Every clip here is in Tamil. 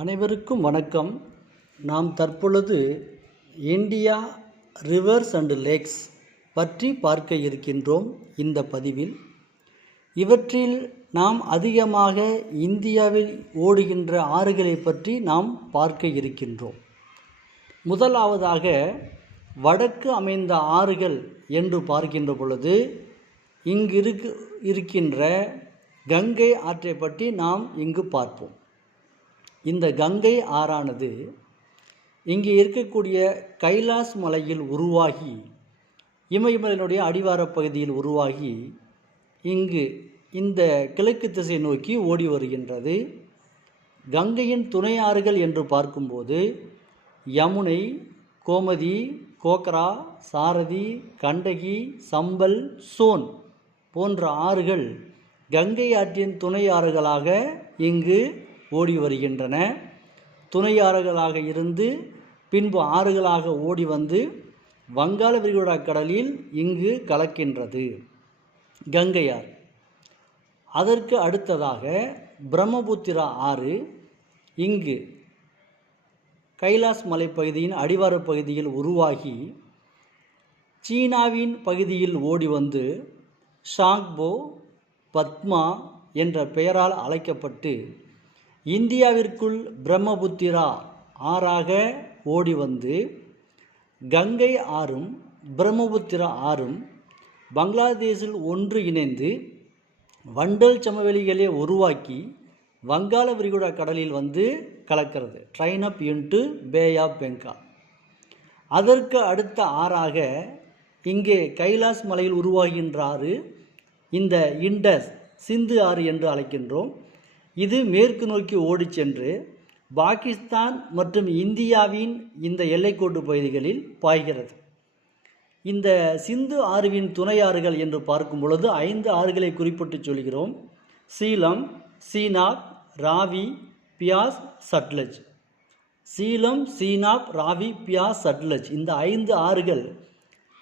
அனைவருக்கும் வணக்கம். நாம் தற்பொழுது இந்தியா ரிவர்ஸ் அண்ட் லேக்ஸ் பற்றி பார்க்க இருக்கின்றோம். இந்த பதிவில் இவற்றில் நாம் அதிகமாக இந்தியாவில் ஓடுகின்ற ஆறுகளை பற்றி நாம் பார்க்க இருக்கின்றோம். முதலாவதாக வடக்கு அமைந்த ஆறுகள் என்று பார்க்கின்ற பொழுது இங்கு இருக்கின்ற கங்கை ஆற்றை பற்றி நாம் இங்கு பார்ப்போம். இந்த கங்கை ஆறானது இங்கே இருக்கக்கூடிய கைலாஸ் மலையில் உருவாகி இமயமலையினுடைய அடிவாரப் பகுதியில் உருவாகி இங்கு இந்த கிழக்கு திசை நோக்கி ஓடி வருகின்றது. கங்கையின் துணை ஆறுகள் என்று பார்க்கும்போது யமுனை, கோமதி, கோக்ரா, சாரதி, கண்டகி, சம்பல், சோன் போன்ற ஆறுகள் கங்கை ஆற்றின் துணை ஆறுகளாக இங்கு ஓடி வருகின்றன. துணை ஆறுகளாக இருந்து பின்பு ஆறுகளாக ஓடி வந்து வங்காள விரிகுடா கடலில் இங்கு கலக்கின்றது கங்கையார். அதற்கு அடுத்ததாக பிரம்மபுத்திரா ஆறு இங்கு கைலாஸ் மலைப்பகுதியின் அடிவார பகுதியில் உருவாகி சீனாவின் பகுதியில் ஓடி வந்து ஷாங்போ, பத்மா என்ற பெயரால் அழைக்கப்பட்டு இந்தியாவிற்குள் பிரம்மபுத்திரா ஆறாக ஓடி வந்து கங்கை ஆறும் பிரம்மபுத்திரா ஆறும் பங்களாதேஷில் ஒன்று இணைந்து வண்டல் சமவெளிகளை உருவாக்கி வங்காள விரிகுடா கடலில் வந்து கலக்கிறது. Drain up into pay of Bengal. அதற்கு அடுத்த ஆறாக இங்கே கைலாஸ் மலையில் உருவாகின்ற ஆறு இந்த இண்டஸ் சிந்து ஆறு என்று அழைக்கின்றோம். இது மேற்கு நோக்கி ஓடி சென்று பாகிஸ்தான் மற்றும் இந்தியாவின் இந்த எல்லைக்கோட்டு பகுதிகளில் பாய்கிறது. இந்த சிந்து ஆறுவின் துணை ஆறுகள் என்று பார்க்கும் பொழுது 5 ஆறுகளை குறிப்பிட்டு சொல்கிறோம். சீலம், சீனாப், ராவி, பியாஸ், சட்லஜ். சீலம், சீனாப், ராவி, பியாஸ், சட்லஜ் இந்த 5 ஆறுகள்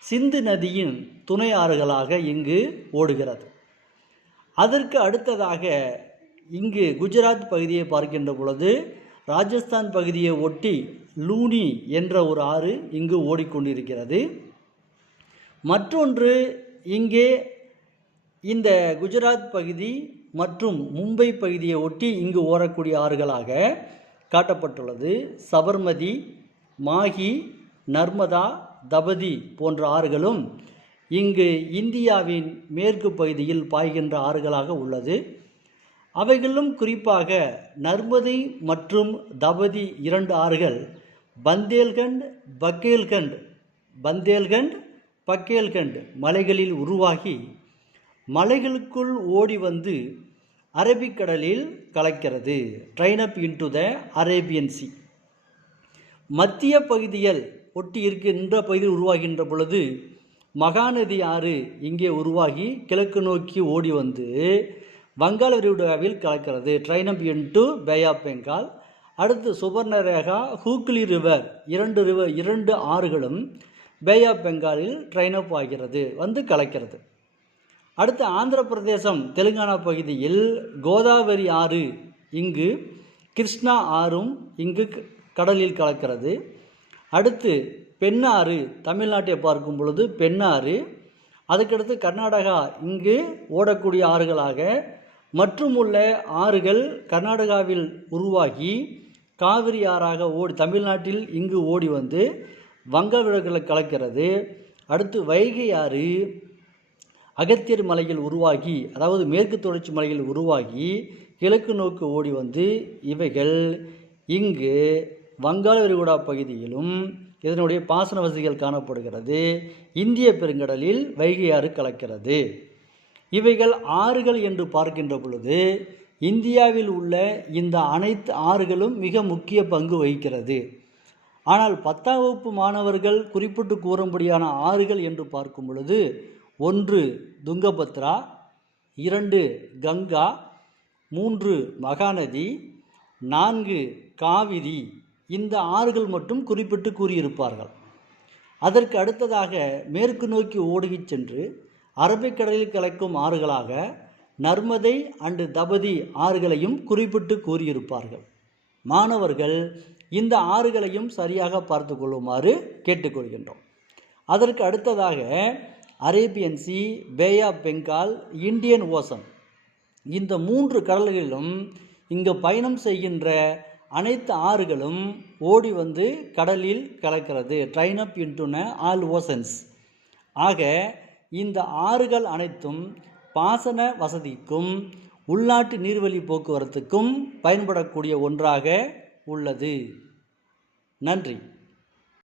சிந்து நதியின் துணை ஆறுகளாக இங்கு ஓடுகிறது. அதற்கு அடுத்ததாக இங்கு குஜராத் பகுதியை பார்க்கின்ற பொழுது ராஜஸ்தான் பகுதியை ஒட்டி லூனி என்ற ஒரு ஆறு இங்கு ஓடிக்கொண்டிருக்கிறது. மற்றொன்று இங்கே இந்த குஜராத் பகுதி மற்றும் மும்பை பகுதியை ஒட்டி இங்கு ஓடக்கூடிய ஆறுகளாக காட்டப்பட்டுள்ளது. சபர்மதி, மாஹி, நர்மதா, தபதி போன்ற ஆறுகளும் இங்கு இந்தியாவின் மேற்கு பகுதியில் பாய்கின்ற ஆறுகளாக உள்ளது. அவைகளும் குறிப்பாக நர்மதை மற்றும் தபதி 2 ஆறுகள் பந்தேல்கண்ட், பக்கேல்கண்ட் மலைகளில் உருவாகி மலைகளுக்குள் ஓடி வந்து அரபிக்கடலில் கலக்கிறது. Drain up into the Arabian sea. மத்திய பகுதியில் ஒட்டி இருக்கின்ற பகுதியில் உருவாகின்ற பொழுது மகாநதி ஆறு இங்கே உருவாகி கிழக்கு நோக்கி ஓடி வந்து வங்காள விரிகுடாவில் கலக்கிறது. Drain up into pay of Bengal. அடுத்து சுபர்ணரேகா, ஹூக்ளி ரிவர் 2 ஆறுகளும் பே ஆஃப் பெங்காலில் ட்ரைன் அப் ஆகிறது, வந்து கலக்கிறது. அடுத்து ஆந்திர பிரதேசம், தெலுங்கானா பகுதியில் கோதாவரி ஆறு இங்கு கிருஷ்ணா ஆறும் இங்கு கடலில் கலக்கிறது. அடுத்து பெண்ணாறு தமிழ்நாட்டை பார்க்கும் பொழுது பெண்ணாறு. அதுக்கடுத்து கர்நாடகா இங்கு ஓடக்கூடிய ஆறுகளாக மற்றும் உள்ள ஆறுகள் கர்நாடகாவில் உருவாகி காவிரி ஆறாக ஓடி தமிழ்நாட்டில் இங்கு ஓடி வந்து வங்காள விரிகுடாவில் கலக்கிறது. அடுத்து வைகை ஆறு அகத்தியர் மலையில் உருவாகி, அதாவது மேற்கு தொடர்ச்சி மலையில் உருவாகி கிழக்கு நோக்கி ஓடி வந்து இவைகள் இங்கு வங்காள விரிகுடா பகுதியிலும் இதனுடைய பாசன வசதிகள் காணப்படுகிறது. இந்திய பெருங்கடலில் வைகை ஆறு கலக்கிறது. இவைகள் ஆறுகள் என்று பார்க்கின்ற பொழுது இந்தியாவில் உள்ள இந்த அனைத்து ஆறுகளும் மிக முக்கிய பங்கு வகிக்கிறது. ஆனால் 10ஆம் வகுப்பு மாணவர்கள் குறிப்பிட்டு கூறும்படியான ஆறுகள் என்று பார்க்கும் பொழுது 1 துங்கபத்ரா, 2 கங்கா, 3 மகாநதி, 4 காவிரி இந்த ஆறுகள் மட்டும் குறிப்பிட்டு கூறியிருப்பார்கள். அதற்கு அடுத்ததாக மேற்கு நோக்கி ஓடுகிச் சென்று அரபிக்கடலில் கலக்கும் ஆறுகளாக நர்மதை அண்டு தபதி ஆறுகளையும் குறிப்பிட்டு கூறியிருப்பார்கள். மாணவர்கள் இந்த ஆறுகளையும் சரியாக பார்த்து கொள்ளுமாறு கேட்டுக்கொள்கின்றோம். அதற்கு அடுத்ததாக Arabian sea, Bay of Bengal, Indian Ocean, இந்த 3 கடல்களிலும் இங்கு பயணம் செய்கின்ற அனைத்து ஆறுகளும் ஓடி வந்து கடலில் கலக்கிறது. Drain up into all oceans. ஆக இந்த ஆறுகள் அனைத்தும் பாசன வசதிக்கும் உள்நாட்டு நீர்வழி போக்குவரத்துக்கும் பயன்படக்கூடிய ஒன்றாக உள்ளது. நன்றி.